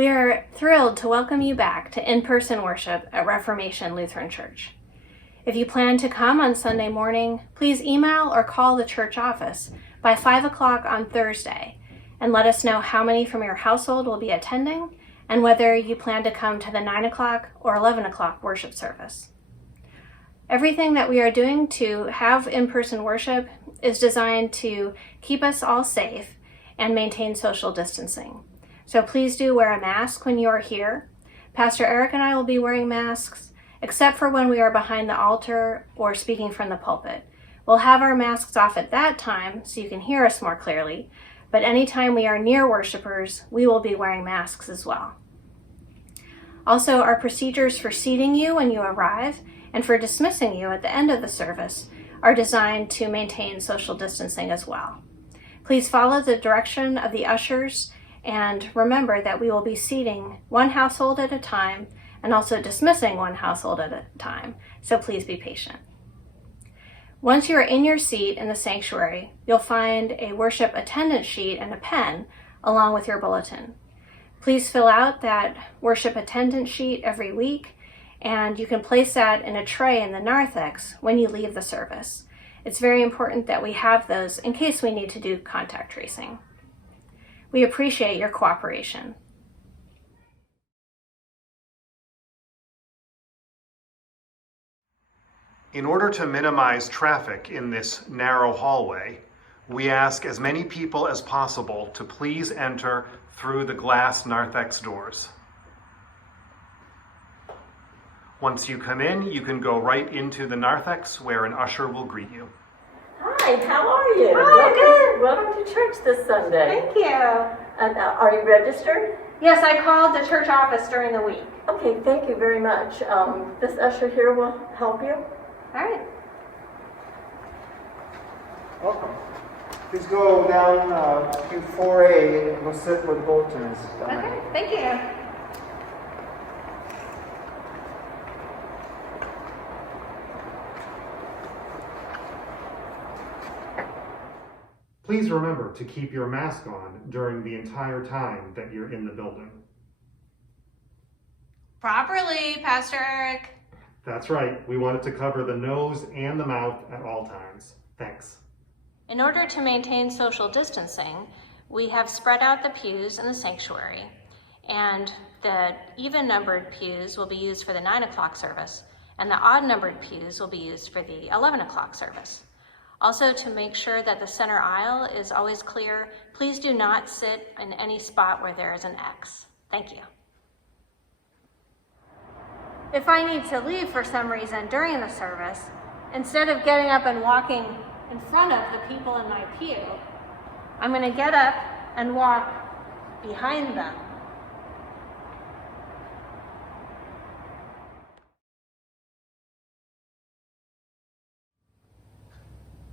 We are thrilled to welcome you back to in-person worship at Reformation Lutheran Church. If you plan to come on Sunday morning, please email or call the church office by 5 o'clock on Thursday and let us know how many from your household will be attending and whether you plan to come to the 9 o'clock or 11 o'clock worship service. Everything that we are doing to have in-person worship is designed to keep us all safe and maintain social distancing. So please do wear a mask when you are here. Pastor Eric and I will be wearing masks, except for when we are behind the altar or speaking from the pulpit. We'll have our masks off at that time so you can hear us more clearly, but anytime we are near worshipers, we will be wearing masks as well. Also, our procedures for seating you when you arrive and for dismissing you at the end of the service are designed to maintain social distancing as well. Please follow the direction of the ushers and remember that we will be seating one household at a time and also dismissing one household at a time, so please be patient. Once you are in your seat in the sanctuary, you'll find a worship attendance sheet and a pen along with your bulletin. Please fill out that worship attendance sheet every week, and you can place that in a tray in the narthex when you leave the service. It's very important that we have those in case we need to do contact tracing. We appreciate your cooperation. In order to minimize traffic in this narrow hallway, we ask as many people as possible to please enter through the glass narthex doors. Once you come in, you can go right into the narthex where an usher will greet you. Hi, how are you? Hi, good. Welcome to church this Sunday. Thank you. Are you registered? Yes, I called the church office during the week. Okay, thank you very much. This usher here will help you. All right. Welcome. Please go down to 4A and go sit where the bulletin is. Okay, thank you. Please remember to keep your mask on during the entire time that you're in the building. Properly, Pastor Eric. That's right. We want it to cover the nose and the mouth at all times. Thanks. In order to maintain social distancing, we have spread out the pews in the sanctuary, and the even-numbered pews will be used for the 9 o'clock service, and the odd-numbered pews will be used for the 11 o'clock service. Also, to make sure that the center aisle is always clear, please do not sit in any spot where there is an X. Thank you. If I need to leave for some reason during the service, instead of getting up and walking in front of the people in my pew, I'm going to get up and walk behind them.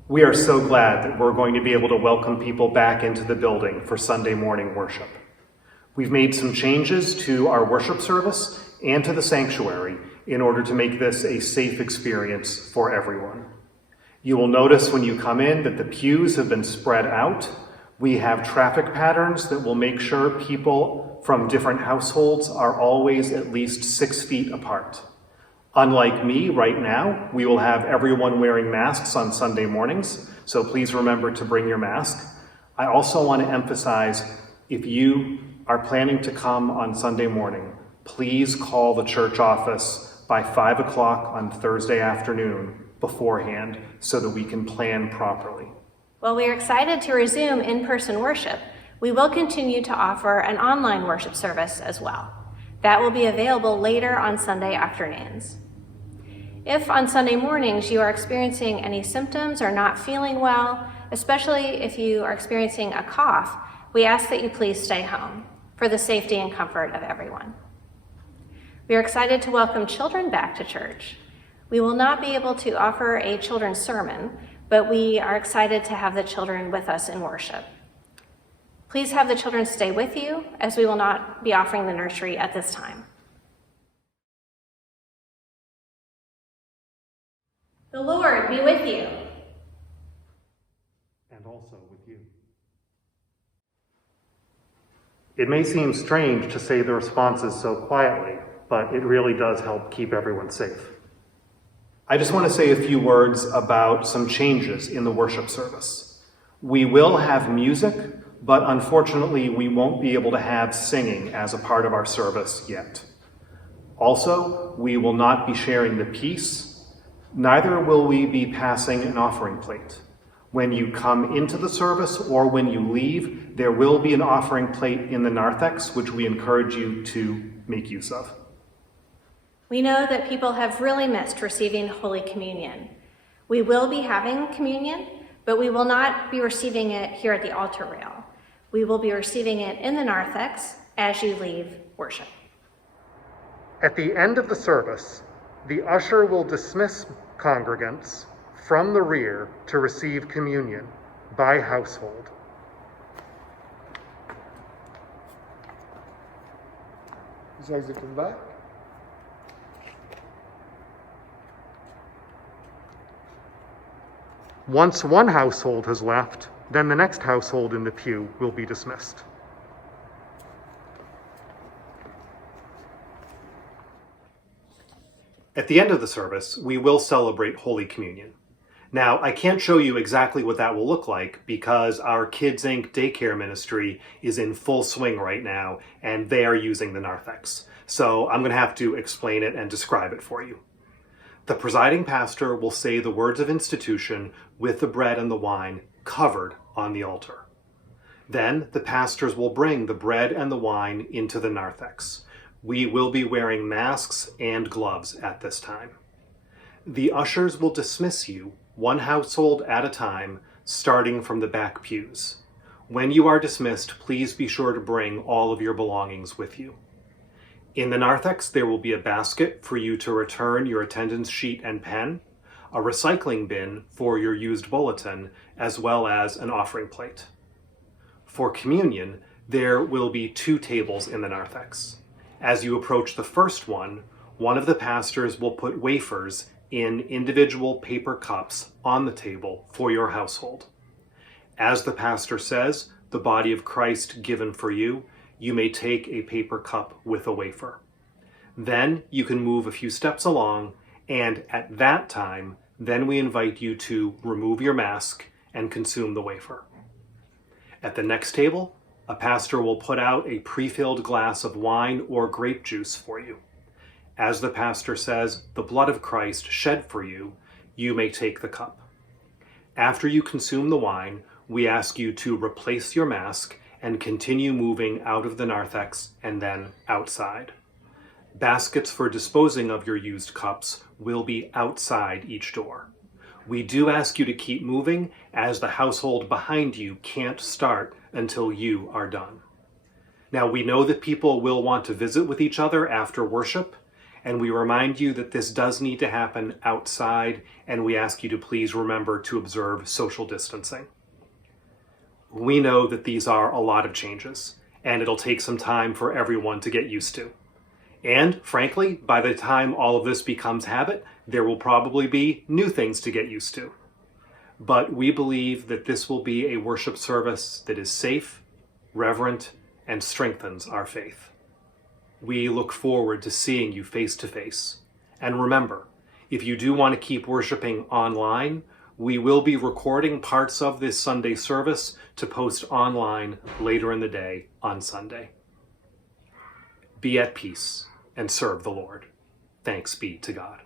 We are so glad that we're going to be able to welcome people back into the building for Sunday morning worship. We've made some changes to our worship service and to the sanctuary in order to make this a safe experience for everyone. You will notice when you come in that the pews have been spread out. We have traffic patterns that will make sure people from different households are always at least 6 feet apart. Unlike me right now, we will have everyone wearing masks on Sunday mornings, so please remember to bring your mask. I also want to emphasize, if you are planning to come on Sunday morning, please call the church office by 5 o'clock on Thursday afternoon beforehand so that we can plan properly. While we are excited to resume in-person worship, we will continue to offer an online worship service as well. That will be available later on Sunday afternoons. If on Sunday mornings you are experiencing any symptoms or not feeling well, especially if you are experiencing a cough, we ask that you please stay home for the safety and comfort of everyone. We are excited to welcome children back to church. We will not be able to offer a children's sermon, but we are excited to have the children with us in worship. Please have the children stay with you, as we will not be offering the nursery at this time. The Lord be with you. And also with you. It may seem strange to say the responses so quietly, but it really does help keep everyone safe. I just want to say a few words about some changes in the worship service. We will have music, but unfortunately we won't be able to have singing as a part of our service yet. Also, we will not be sharing the peace, neither will we be passing an offering plate. When you come into the service or when you leave, there will be an offering plate in the narthex, which we encourage you to make use of. We know that people have really missed receiving Holy Communion. We will be having communion, but we will not be receiving it here at the altar rail. We will be receiving it in the narthex as you leave worship. At the end of the service, the usher will dismiss congregants from the rear to receive communion by household. Just exit to the back. Once one household has left, then the next household in the pew will be dismissed. At the end of the service, we will celebrate Holy Communion. Now, I can't show you exactly what that will look like because our Kids Inc. daycare ministry is in full swing right now and they are using the narthex. So I'm going to have to explain it and describe it for you. The presiding pastor will say the words of institution with the bread and the wine covered on the altar. Then the pastors will bring the bread and the wine into the narthex. We will be wearing masks and gloves at this time. The ushers will dismiss you one household at a time, starting from the back pews. When you are dismissed, please be sure to bring all of your belongings with you. In the narthex, there will be a basket for you to return your attendance sheet and pen, a recycling bin for your used bulletin, as well as an offering plate. For communion, there will be 2 tables in the narthex. As you approach the first one of the pastors will put wafers in individual paper cups on the table for your household. As the pastor says, the body of Christ given for you, you may take a paper cup with a wafer. Then you can move a few steps along, and at that time, then we invite you to remove your mask and consume the wafer. At the next table, a pastor will put out a pre-filled glass of wine or grape juice for you. As the pastor says, the blood of Christ shed for you, you may take the cup. After you consume the wine, we ask you to replace your mask and continue moving out of the narthex and then outside. Baskets for disposing of your used cups will be outside each door. We do ask you to keep moving as the household behind you can't start until you are done. Now, we know that people will want to visit with each other after worship, and we remind you that this does need to happen outside, and we ask you to please remember to observe social distancing. We know that these are a lot of changes, and it'll take some time for everyone to get used to. And frankly, by the time all of this becomes habit, there will probably be new things to get used to. But we believe that this will be a worship service that is safe, reverent, and strengthens our faith. We look forward to seeing you face to face. And remember, if you do want to keep worshiping online, we will be recording parts of this Sunday service to post online later in the day on Sunday. Be at peace and serve the Lord. Thanks be to God.